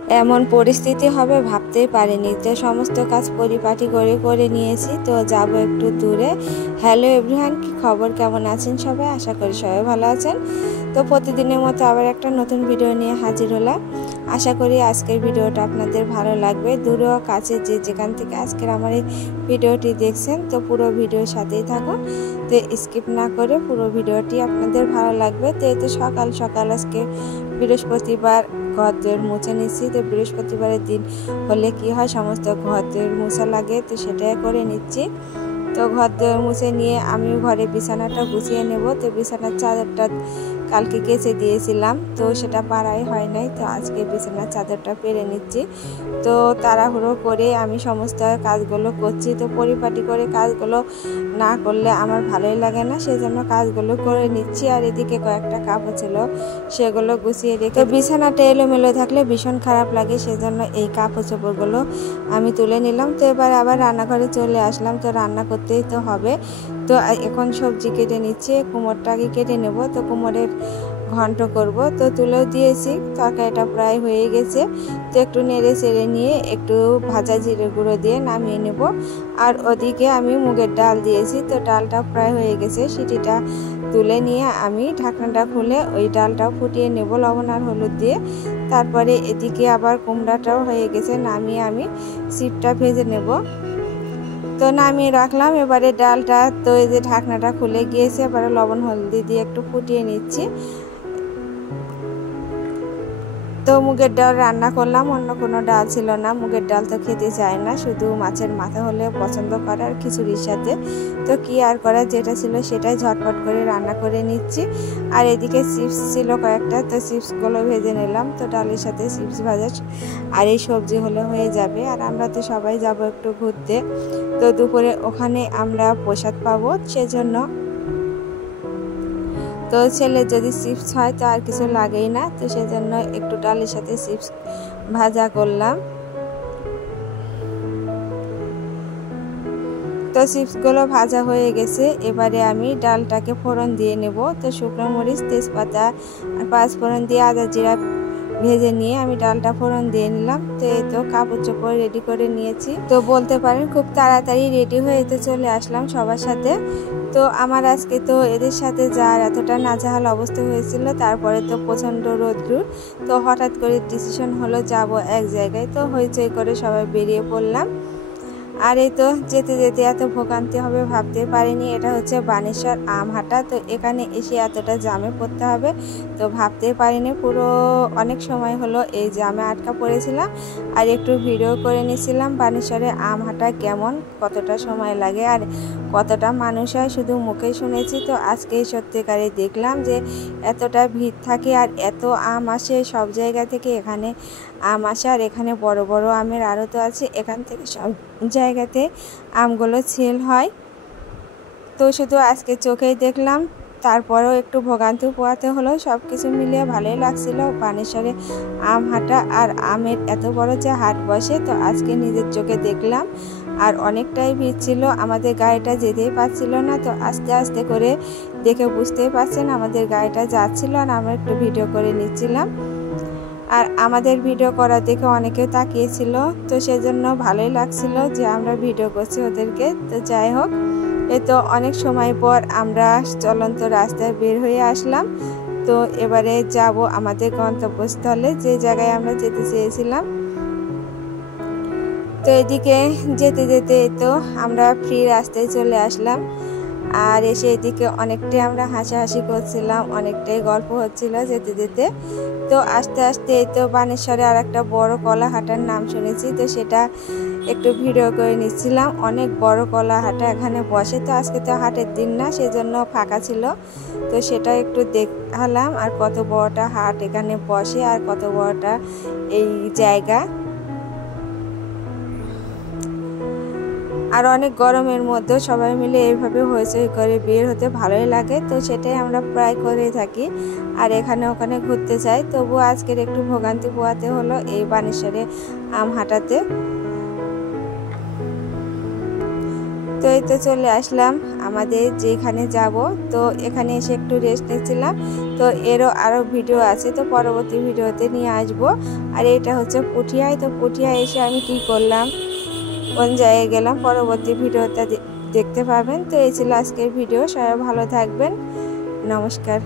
এমন পরিস্থিতি হবে ভাবতেই পারিনি। তো সমস্ত কাজ পরিপাটি করে নিয়েছি। তো যাব একটু দূরে। হ্যালো এভরিওয়ান, কি খবর, কেমন আছেন সবাই? আশা করি সবাই ভালো আছেন। তো প্রতিদিনের মতো আবার একটা নতুন ভিডিও নিয়ে হাজির হলাম। আশা করি আজকের ভিডিওটা আপনাদের ভালো লাগবে। দূরে ও কাছে যে যেখান থেকে আজকের আমার এই ভিডিওটি দেখছেন, তো পুরো ভিডিওর সাথেই থাকুন। তো স্কিপ না করে পুরো ভিডিওটি আপনাদের ভালো লাগবে। তো এই তো সকাল সকাল আজকে বৃহস্পতিবার ঘর দোর মুছে নিচ্ছি। তো বৃহস্পতিবারের দিন হলে কি হয়, সমস্ত ঘর দোর মুছা লাগে, তো সেটাই করে নিচ্ছি। তো ঘর দোর মুছে নিয়ে আমি ঘরে বিছানাটা গুছিয়ে নেব। তো বিছানার চাদরটা কালকে কেচে দিয়েছিলাম, তো সেটা পাড়াই হয় নাই। তো আজকে বিছানার চাদরটা পেরে নিচ্ছি। তো তাড়াহুড়ো করে আমি সমস্ত কাজগুলো করছি। তো পরিপাটি করে কাজগুলো না করলে আমার ভালোই লাগে না, সেই জন্য কাজগুলো করে নিচ্ছি। আর এদিকে কয়েকটা কাপড় ছিল, সেগুলো গুছিয়ে রেখে, বিছানাটা এলোমেলো থাকলে ভীষণ খারাপ লাগে, সেজন্য এই কাপড় চোপড়গুলো আমি তুলে নিলাম। তো এবার আবার রান্নাঘরে চলে আসলাম। তো রান্না করতেই তো হবে। তো এখন সবজি কেটে নিচ্ছি, কুমড়টাকে কেটে নেব। তো কুমড়ের ঘন্ট করব। তো তুলেও দিয়েছি, তরকারিটা প্রায় হয়ে গেছে। তো একটু নেড়ে চেড়ে নিয়ে একটু ভাজা জিরে গুঁড়ো দিয়ে নামিয়ে নেব। আর ওদিকে আমি মুগের ডাল দিয়েছি। তো ডালটা প্রায় হয়ে গেছে, সিটিটা তুলে নিয়ে আমি ঢাকনাটা খুলে ওই ডালটাও ফুটিয়ে নেব লবণ আর হলুদ দিয়ে। তারপরে এদিকে আবার কুমড়াটাও হয়ে গেছে, নামিয়ে আমি সিপটা ভেজে নেব। তো নামিয়ে রাখলাম। এবারে ডালটা তো এই যে ঢাকনাটা খুলে গিয়েছে, এবারে লবণ হলদি দিয়ে একটু ফুটিয়ে নিচ্ছি। তো মুগের ডাল রান্না করলাম, অন্য কোনো ডাল ছিল না। মুগের ডাল তো খেতে চায় না, শুধু মাছের মাথা হলে পছন্দ করে আর খিচুড়ির সাথে। তো কি আর করা, যেটা ছিল সেটাই ঝটপট করে রান্না করে নিচ্ছি। আর এদিকে চিপস ছিল কয়েকটা, তো চিপসগুলো ভেজে নিলাম। তো ডালের সাথে চিপস ভাজা আর এই সবজি হলে হয়ে যাবে। আর আমরা তো সবাই যাব একটু ঘুরতে। তো দুপুরে ওখানে আমরা প্রসাদ পাবো, সেজন্য তো ছেলে যদি চিপস হয় তো আর কিছু লাগেই না। তো সেজন্য একটু ডালের সাথে চিপস ভাজা করলাম। তো চিপসগুলো ভাজা হয়ে গেছে, এবারে আমি ডালটাকে ফোড়ন দিয়ে নেব। তো শুকনো মরিচ, তেজপাতা আর পাঁচফোড়ন দিয়ে আদা জিরা ভেজে নিয়ে আমি ডালটা ফোড়ন দিয়ে নিলাম। তো এই তো কাপড় চোপড় রেডি করে নিয়েছি। তো বলতে পারেন খুব তাড়াতাড়ি রেডি হয়ে তো চলে আসলাম সবার সাথে। তো আমার আজকে তো এদের সাথে যার এতটা নাজেহাল অবস্থা হয়েছিল, তারপরে তো প্রচণ্ড রৌদ্র। তো হঠাৎ করে ডিসিশন হলো যাব এক জায়গায়। তো হইচই করে সবাই বেরিয়ে পড়লাম। আর এই তো যেতে যেতে এত ভোগান্তি হবে ভাবতে পারিনি। এটা হচ্ছে বানেশ্বর আমহাটা। তো এখানে এসে এতটা জামে পড়তে হবে তো ভাবতে পারিনি। পুরো অনেক সময় হলো এই জামে আটকা পড়েছিলাম। আর একটু ভিডিও করে নিয়েছিলাম বানেশ্বরে আমহাটা কেমন, কতটা সময় লাগে আর কতটা মানুষ হয় শুধু মুখে শুনেছি। তো আজকে সত্যিকারে দেখলাম যে এতটা ভিড় থাকে আর এত আম আসে সব জায়গা থেকে। এখানে আম আসে আর এখানে বড় বড় আমের আড়ত আছে, এখান থেকে সব জায়গাতে আমগুলো সেল হয়। তো শুধু আজকে চোখেই দেখলাম, তারপরেও একটু ভোগান্তি পোয়াতে হলো। সব কিছু মিলিয়ে ভালোই লাগছিল বানেশ্বরে আম হাটা আর আমের এত বড় যে হাট বসে। তো আজকে নিজের চোখে দেখলাম আর অনেকটাই ভিড় ছিল, আমাদের গাড়িটা যেতেই পারছিল না। তো আস্তে আস্তে করে দেখে বুঝতেই পারছেন আমাদের গাড়িটা যাচ্ছিল আর আমরা একটু ভিডিও করে নিচ্ছিলাম। আর আমাদের ভিডিও করা দেখে অনেকে তাকিয়েছিল, তো সেজন্য ভালোই লাগছিল যে আমরা ভিডিও করছি ওদেরকে। তো যাই হোক, এই তো অনেক সময় পর আমরা চলন্ত রাস্তায় বের হয়ে আসলাম। তো এবারে যাব আমাদের গন্তব্যস্থলে, যে জায়গায় আমরা যেতে চেয়েছিলাম। তো এদিকে যেতে যেতে তো আমরা ফ্রি রাস্তায় চলে আসলাম। আর এসে এদিকে অনেকটাই আমরা হাসাহাসি করছিলাম, অনেকটাই গল্প হচ্ছিল যেতে যেতে। তো আস্তে আস্তে তো বানেশ্বরে আর একটা বড় কলা হাটার নাম শুনেছি, তো সেটা একটু ভিডিও করে নিচ্ছিলাম। অনেক বড় কলা হাটা এখানে বসে। তো আজকে তো হাটের দিন না, সেজন্য ফাঁকা ছিল। তো সেটা একটু দেখালাম আর কত বড়টা হাট এখানে বসে আর কত বড়টা এই জায়গা। আর অনেক গরমের মধ্যে সবাই মিলে এইভাবে হইচই করে বের হতে ভালোই লাগে। তো সেটাই আমরা প্রায় করে থাকি আর এখানে ওখানে ঘুরতে যাই। তবুও আজকের একটু ভোগান্তি পোয়াতে হলো এই বানেশ্বরে আম হাটাতে। তো এই তো চলে আসলাম আমাদের যেখানে যাব। তো এখানে এসে একটু রেস্ট নিচ্ছিলাম। তো আরও ভিডিও আছে, তো পরবর্তী ভিডিওতে নিয়ে আসব। আর এটা হচ্ছে পুঠিয়ায়। তো পুঠিয়ায় এসে আমি কি করলাম, কোন জায়গায় গেলাম, পরবর্তী ভিডিওটা দেখতে পাবেন। তো এই ছিল আজকের ভিডিও। সবাই ভালো থাকবেন। নমস্কার।